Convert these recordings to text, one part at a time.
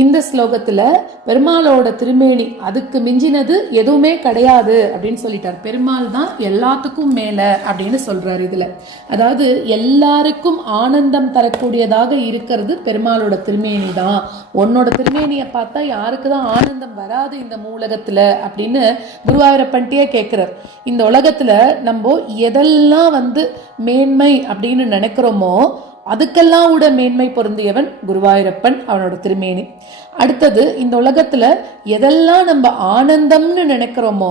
இந்த ஸ்லோகத்துல பெருமாளோட திருமேனி அதுக்கு மிஞ்சினது எதுவுமே கிடையாது அப்படின்னு சொல்லிட்டார். பெருமாள் தான் எல்லாத்துக்கும் மேல அப்படின்னு சொல்றாரு இதுல. அதாவது எல்லாருக்கும் ஆனந்தம் தரக்கூடியதாக இருக்கிறது பெருமாளோட திருமேனி தான். உன்னோட திருமேனியை பார்த்தா யாருக்கு தான் ஆனந்தம் வராது இந்த மூலகத்துல அப்படின்னு குருவாயூரப்பன்ட்டே கேட்கிறார். இந்த உலகத்துல நம்ம எதெல்லாம் மேன்மை அப்படின்னு நினைக்கிறோமோ அதுக்கெல்லாம் உட மேன்மை பொருந்தியவன் குருவாயூரப்பன், அவனோட திருமேனி. அடுத்தது இந்த உலகத்துல எதெல்லாம் நம்ம ஆனந்தம்னு நினைக்கிறோமோ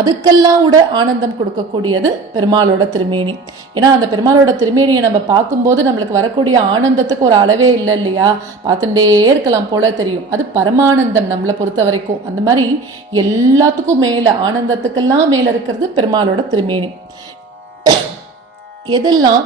அதுக்கெல்லாம் உட ஆனந்தம் கொடுக்கக்கூடியது பெருமாளோட திருமேனி. ஏன்னா அந்த பெருமாளோட திருமேனியை நம்ம பார்க்கும்போது நம்மளுக்கு வரக்கூடிய ஆனந்தத்துக்கு ஒரு அளவே இல்லை இல்லையா, பார்த்துட்டே இருக்கலாம் போல தெரியும். அது பரமானந்தம் நம்மளை பொறுத்த வரைக்கும். அந்த மாதிரி எல்லாத்துக்கும் மேல, ஆனந்தத்துக்கெல்லாம் மேல இருக்கிறது பெருமாளோட திருமேனி. எதெல்லாம்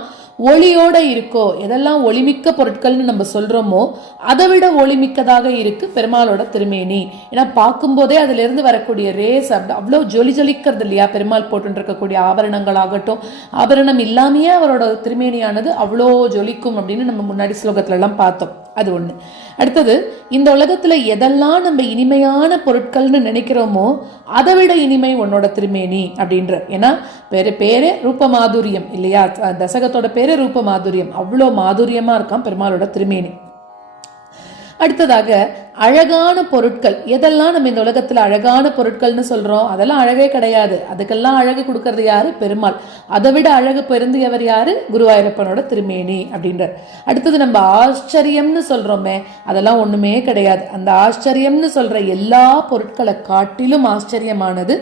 ஒளியோட இருக்கோ, எதெல்லாம் ஒளிமிக்க பொருட்கள்னு நம்ம சொல்றோமோ அதை விட ஒளிமிக்கதாக இருக்கு பெருமாளோட திருமேனி. ஏன்னா பார்க்கும்போதே அதுல இருந்து வரக்கூடிய ரேஸ் அவ்வளோ ஜொலிக்கிறது இல்லையா. பெருமாள் போட்டு இருக்கக்கூடிய ஆபரணங்கள் ஆகட்டும், ஆபரணம் இல்லாமையே அவரோட திருமேனியானது அவ்வளோ ஜொலிக்கும் அப்படின்னு நம்ம முன்னாடி ஸ்லோகத்துல எல்லாம் பார்த்தோம். அது ஒண்ணு. அடுத்தது இந்த உலகத்துல எதெல்லாம் நம்ம இனிமையான பொருட்கள்னு நினைக்கிறோமோ அதை விட இனிமை உன்னோட திருமேனி அப்படின்ற. ஏன்னா பேரே ரூப மாதுரியம் இல்லையா, தசகத்தோட பேரே ரூப மாதுரியம். அவ்வளோ மாதுரியமா இருக்கான் பெருமாளோட திருமேனி. அடுத்ததாக அழகான பொருட்கள். எதெல்லாம் நம்ம இந்த உலகத்துல அழகான பொருட்கள்னு சொல்றோம் அதெல்லாம் அழகே கிடையாது. அதுக்கெல்லாம் அழகு கொடுக்கறது யாரு? பெருமாள். அதை விட அழகு பெருந்தியவர் யாரு? குருவாயூரப்பனோட திருமேனி அப்படின்றார். அடுத்தது நம்ம ஆச்சரியம்னு சொல்றோமே அதெல்லாம் ஒண்ணுமே கிடையாது. அந்த ஆச்சரியம்னு சொல்ற எல்லா பொருட்களை காட்டிலும் ஆச்சரியமானது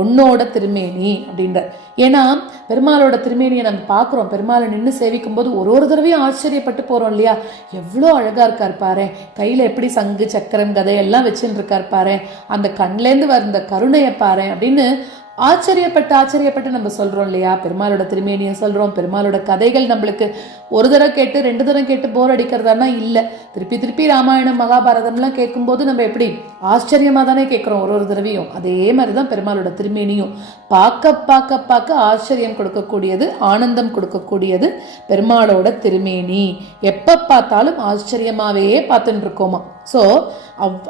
உன்னோட திருமேனி அப்படின்றார். ஏன்னா பெருமாளோட திருமேனியை நம்ம பார்க்குறோம். பெருமாளை நின்று சேவிக்கும் போது ஒரு தடவையும் ஆச்சரியப்பட்டு போறோம் இல்லையா. எவ்வளோ அழகா இருக்கார் பாரு, கையில எப்படி சங்கு சக்கரம் கதையெல்லாம் வச்சுட்டு இருக்கார் பாரு, அந்த கண்லேருந்து வந்த கருணையை பாரு அப்படின்னு ஆச்சரியப்பட்டு நம்ம சொல்றோம் இல்லையா. பெருமாளோட திருமேனியை சொல்றோம். பெருமாளோட கதைகள் நம்மளுக்கு ஒரு தடவை கேட்டு 2 தடவை கேட்டு போர் அடிக்கிறதானா இல்லை. திருப்பி ராமாயணம் மகாபாரதம்லாம் கேட்கும்போது நம்ம எப்படி ஆச்சரியமா தானே கேட்கிறோம் ஒரு தடவையும். அதே மாதிரிதான் பெருமாளோட திருமேனியும். பார்க்க ஆச்சரியம் கொடுக்கக்கூடியது, ஆனந்தம் கொடுக்கக்கூடியது பெருமாளோட திருமேனி. எப்ப பார்த்தாலும் ஆச்சரியமாவே பார்த்துட்டு இருக்கோமா. ஸோ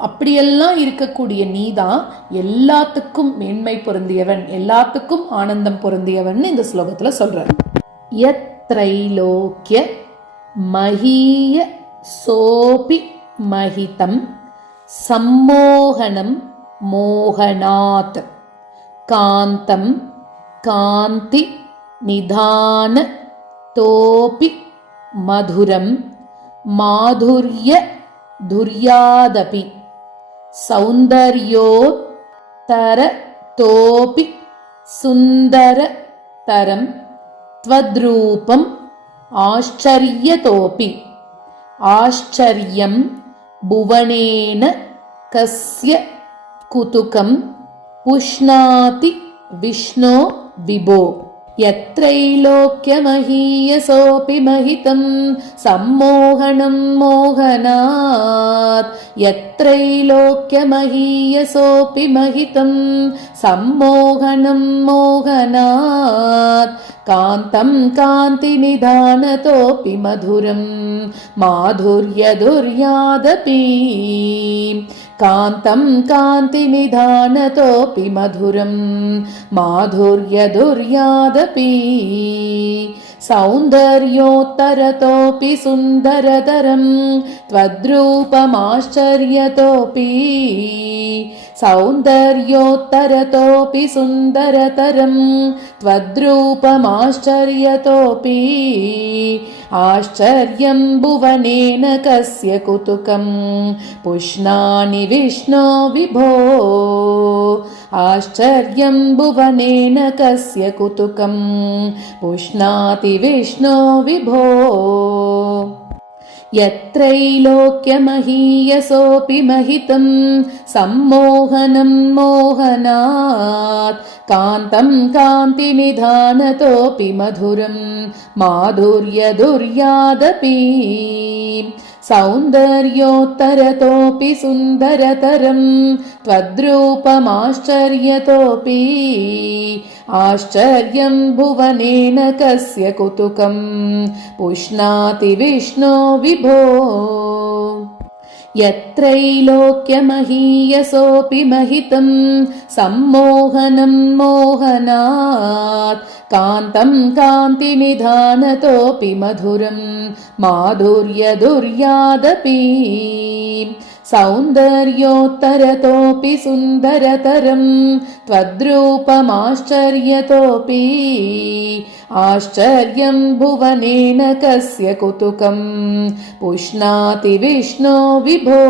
அப்படியெல்லாம் இருக்கக்கூடிய நீதான் எல்லாத்துக்கும் மேன்மை பொருந்தியவன், எல்லாத்துக்கும் ஆனந்தம் பொருந்தியவன் இந்த ஸ்லோகத்துல சொல்றார். யத்ரைலோக்ய மஹீய சோபி மஹிதம் சம்மோகனம் மோகனாத் காந்தம் காந்தி நிதான தோபி மதுரம் மாதுர்ய துர்யாதபி சௌந்தர்யோத்தர தோபி சுந்தர தரம் த்வத்ரூபம் ஆச்சரியதோபி ஆச்சரியம் புவனேன கஸ்ய குதுகம் புஷ்ணாதி விஷ்ணோ விபோ. யத்ரைலோக்யமஹீயசோபி மஹிதம் சம்மோகனம் மோகனாத். யத்ரைலோக்யமஹீயசோபி மஹிதம் சம்மோகனம் மோகனாத் காந்தம் காந்தி நிதானதோபி மதுரம் மாதுர்யதுர்யாதபி காந்தம் காந்தி நிதானதோபி மதுரம் மாதுர்யதுர்யாதபி சௌந்தர்யோத்தரதோபி சுந்தரதரம் த்வத்ரூபமாச்சரியதோபி சௌந்தர்யோத்தரதோபி சுந்தரதரம் த்வத்ரூபமாச்சரியதோபி ஆச்சர்யம் புவனேன கஸ்ய குதுகம் புஷ்ணானி விஷ்ணோ விபோ. ஆச்சர்யம் புவனேன கஸ்ய குதுகம் புஷ்ணாதி விஷ்ணோ விபோ. யத்ரைலோக்யமஹீயசோபி மஹிதம் சம்மோகனம் மோகனாத் காந்தம் காந்தி நிதானதோபி மதுரம் மாதுர்யதுர்யாதபி सौन्दर्योत्तरतोऽपि सुन्दरतरं त्वद्रूपमाश्चर्यतोऽपि आश्चर्यं भुवनेन कस्य कुतुकं पुष्णाति विष्णो विभो यत्रैलोक्यमहीयसोऽपि महितं सम्मोहनं मोहनात् कान्तं कान्तिनिधानतोऽपि मधुरं माधुर्यदुर्यादपि सौन्दर्योत्तरतोऽपि सुन्दरतरं त्वद्रूपमाश्चर्यतोऽपि आश्चर्यं भुवनेन कस्य कुतुकं पुष्णाति विष्णो विभो